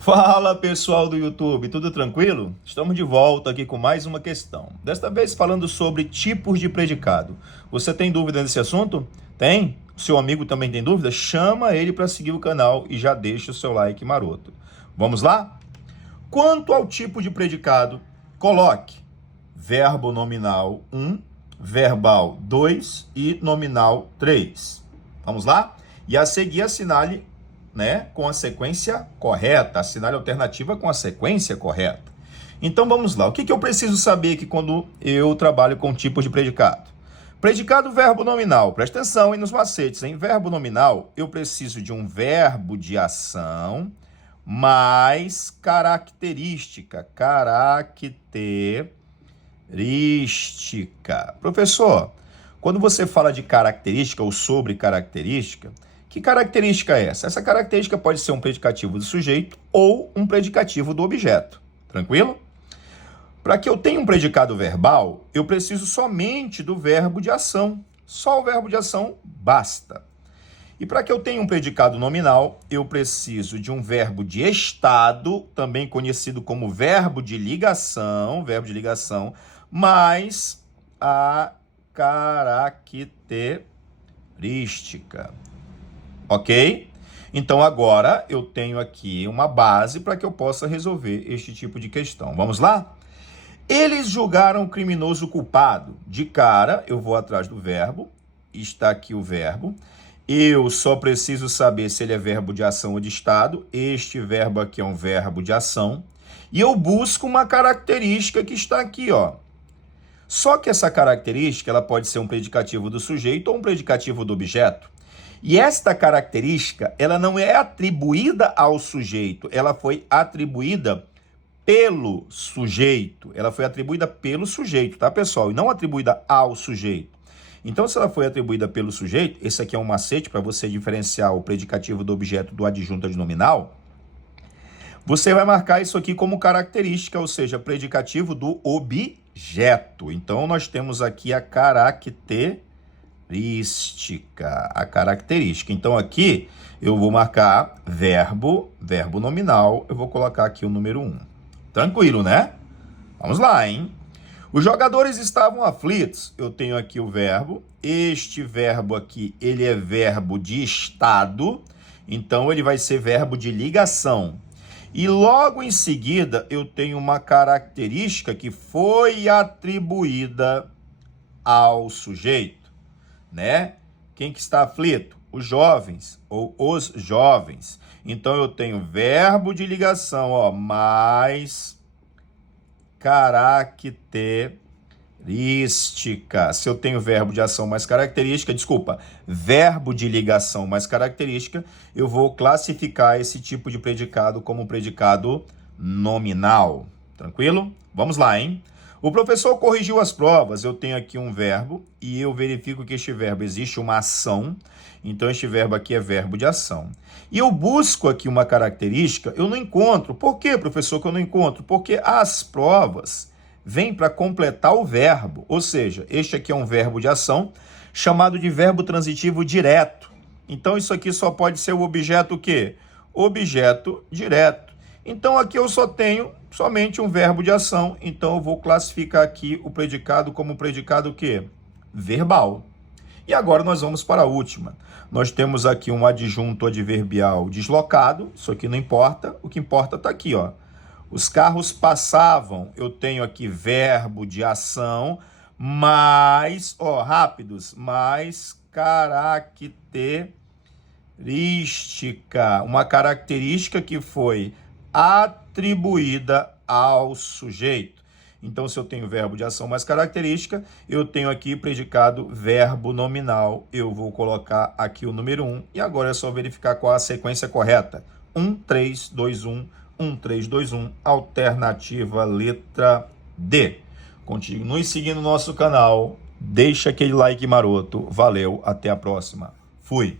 Fala pessoal do YouTube, tudo tranquilo? Estamos de volta aqui com mais uma questão. Desta vez falando sobre tipos de predicado. Você tem dúvida nesse assunto? Tem? Seu amigo também tem dúvida? Chama ele para seguir o canal e já deixa o seu like maroto. Vamos lá? Quanto ao tipo de predicado, coloque verbo nominal 1, verbal 2 e nominal 3. Vamos lá? E a seguir assinale com a sequência correta, assinale a alternativa com a sequência correta. Então vamos lá, o que eu preciso saber aqui quando eu trabalho com tipos de predicado? Predicado verbo nominal, presta atenção aí nos macetes, hein? Verbo nominal, eu preciso de um verbo de ação mais característica. Professor, quando você fala de característica ou sobre característica, que característica é essa? Essa característica pode ser um predicativo do sujeito ou um predicativo do objeto. Tranquilo? Para que eu tenha um predicado verbal, eu preciso somente do verbo de ação. Só o verbo de ação basta. E para que eu tenha um predicado nominal, eu preciso de um verbo de estado, também conhecido como verbo de ligação, mais a característica. Ok? Então, agora eu tenho aqui uma base para que eu possa resolver este tipo de questão. Vamos lá? Eles julgaram o criminoso culpado. De cara, eu vou atrás do verbo. Está aqui o verbo. Eu só preciso saber se ele é verbo de ação ou de estado. Este verbo aqui é um verbo de ação. E eu busco uma característica que está aqui, ó. Só que essa característica ela pode ser um predicativo do sujeito ou um predicativo do objeto. E esta característica, ela não é atribuída ao sujeito, ela foi atribuída pelo sujeito. Ela foi atribuída pelo sujeito, tá, pessoal? E não atribuída ao sujeito. Então, se ela foi atribuída pelo sujeito, esse aqui é um macete para você diferenciar o predicativo do objeto do adjunto adnominal. Você vai marcar isso aqui como característica, ou seja, predicativo do objeto. Então, nós temos aqui a característica. Então, aqui eu vou marcar verbo nominal, eu vou colocar aqui o número 1. Tranquilo, né? Vamos lá, hein? Os jogadores estavam aflitos. Eu tenho aqui o verbo. Este verbo aqui, ele é verbo de estado. Então, ele vai ser verbo de ligação. E logo em seguida, eu tenho uma característica que foi atribuída ao sujeito, né? Quem que está aflito? Os jovens ou os jovens. Então, eu tenho verbo de ligação, ó, mais característica. Se eu tenho verbo de ação mais característica, verbo de ligação mais característica, eu vou classificar esse tipo de predicado como um predicado nominal. Tranquilo? Vamos lá, hein? O professor corrigiu as provas. Eu tenho aqui um verbo e eu verifico que este verbo existe uma ação. Então, este verbo aqui é verbo de ação. E eu busco aqui uma característica, eu não encontro. Por que, professor, que eu não encontro? Porque as provas vêm para completar o verbo. Ou seja, este aqui é um verbo de ação chamado de verbo transitivo direto. Então, isso aqui só pode ser o objeto o quê? Objeto direto. Então, aqui eu só tenho somente um verbo de ação. Então, eu vou classificar aqui o predicado como predicado o quê? Verbal. E agora nós vamos para a última. Nós temos aqui um adjunto adverbial deslocado. Isso aqui não importa. O que importa está aqui, ó. Os carros passavam. Eu tenho aqui verbo de ação mais, ó, rápidos, mais característica. Uma característica que foi atribuída ao sujeito. Então, se eu tenho verbo de ação mais característica, eu tenho aqui predicado verbo nominal. Eu vou colocar aqui o número 1 e agora é só verificar qual a sequência correta. 1, 3, 2, 1, 1, 3, 2, 1, alternativa letra D. Continue seguindo o nosso canal, deixa aquele like maroto. Valeu, até a próxima. Fui!